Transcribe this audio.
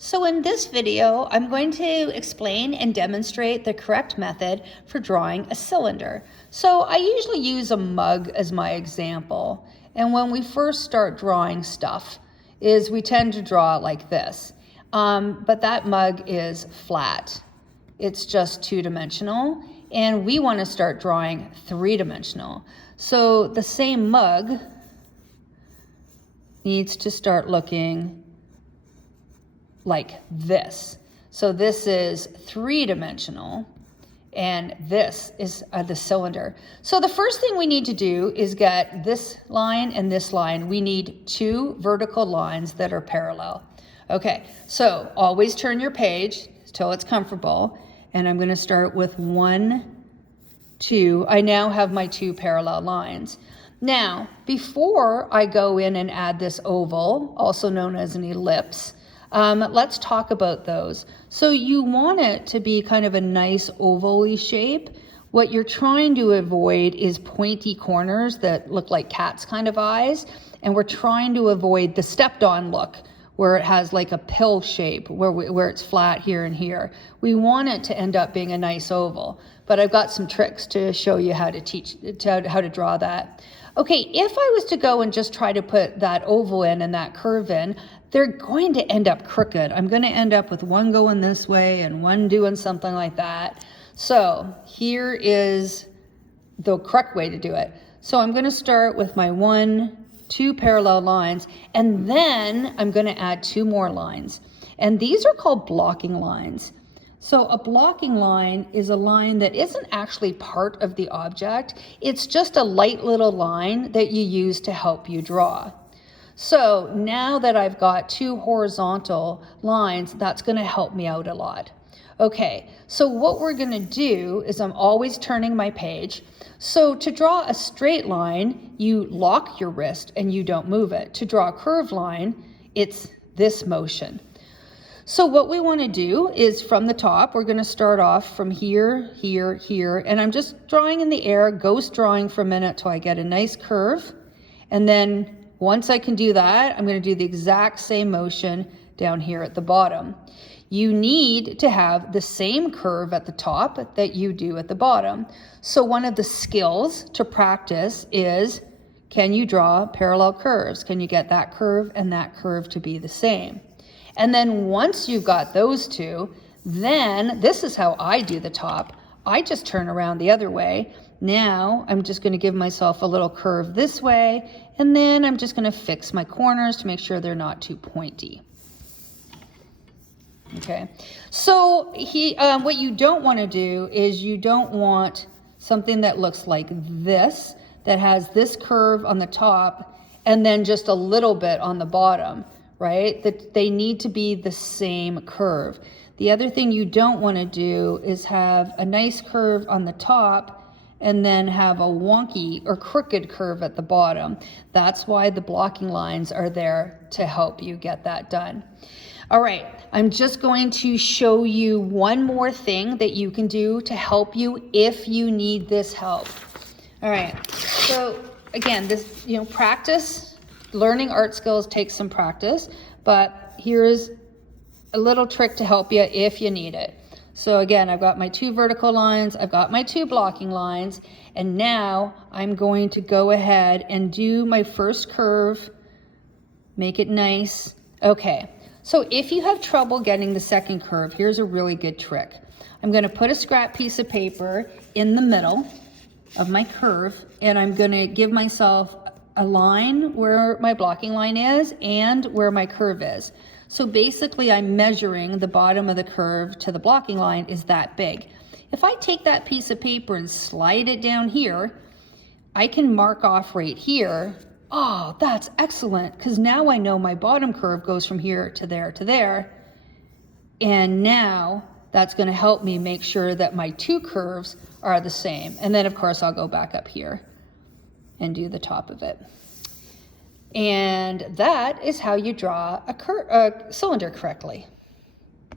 So in this video, I'm going to explain and demonstrate the correct method for drawing a cylinder. So I usually use a mug as my example. And when we first start drawing stuff, we tend to draw like this. But that mug is flat. It's just two-dimensional. And we want to start drawing three-dimensional. So the same mug needs to start looking like this. So this is three-dimensional, and this is the cylinder. So the first thing we need to do is get this line and this line. We need two vertical lines that are parallel. Okay, so always turn your page till it's comfortable, and I'm going to start with 1, 2. I now have my two parallel lines. Now, before I go in and add this oval, also known as an ellipse, let's talk about those. So you want it to be kind of a nice oval-y shape. What you're trying to avoid is pointy corners that look like cat's kind of eyes. And we're trying to avoid the stepped-on look where it has like a pill shape where it's flat here and here. We want it to end up being a nice oval. But I've got some tricks to show you how to draw that. Okay, if I was to go and just try to put that oval in and that curve in, they're going to end up crooked. I'm going to end up with one going this way and one doing something like that. So here is the correct way to do it. So I'm going to start with my 1, 2 parallel lines, and then I'm going to add 2 more lines. And these are called blocking lines. So a blocking line is a line that isn't actually part of the object. It's just a light little line that you use to help you draw. So now that I've got 2 horizontal lines, that's going to help me out a lot. Okay, so what we're going to do is I'm always turning my page. So to draw a straight line, you lock your wrist and you don't move it. To draw a curved line, it's this motion. So what we want to do is from the top, we're going to start off from here, here, here, and I'm just drawing in the air, ghost drawing for a minute till I get a nice curve. And then once I can do that, I'm going to do the exact same motion down here at the bottom. You need to have the same curve at the top that you do at the bottom. So one of the skills to practice is, can you draw parallel curves? Can you get that curve and that curve to be the same? And then once you've got those two, then this is how I do the top. I just turn around the other way. Now I'm just going to give myself a little curve this way, and then I'm just going to fix my corners to make sure they're not too pointy. Okay, so what you don't want to do is you don't want something that looks like this, that has this curve on the top and then just a little bit on the bottom, right? That they need to be the same curve. The other thing you don't want to do is have a nice curve on the top and then have a wonky or crooked curve at the bottom. That's why the blocking lines are there to help you get that done. All right, I'm just going to show you one more thing that you can do to help you if you need this help. All right, so again, this, practice, learning art skills takes some practice, but here's a little trick to help you if you need it. So again, I've got my 2 vertical lines, I've got my 2 blocking lines, and now I'm going to go ahead and do my first curve, make it nice. Okay, so if you have trouble getting the second curve, here's a really good trick. I'm going to put a scrap piece of paper in the middle of my curve, and I'm going to give myself a line where my blocking line is and where my curve is. So basically I'm measuring the bottom of the curve to the blocking line is that big. If I take that piece of paper and slide it down here, I can mark off right here. Oh, that's excellent, because now I know my bottom curve goes from here to there to there. And now that's going to help me make sure that my 2 curves are the same. And then of course I'll go back up here and do the top of it. And that is how you draw a cylinder correctly.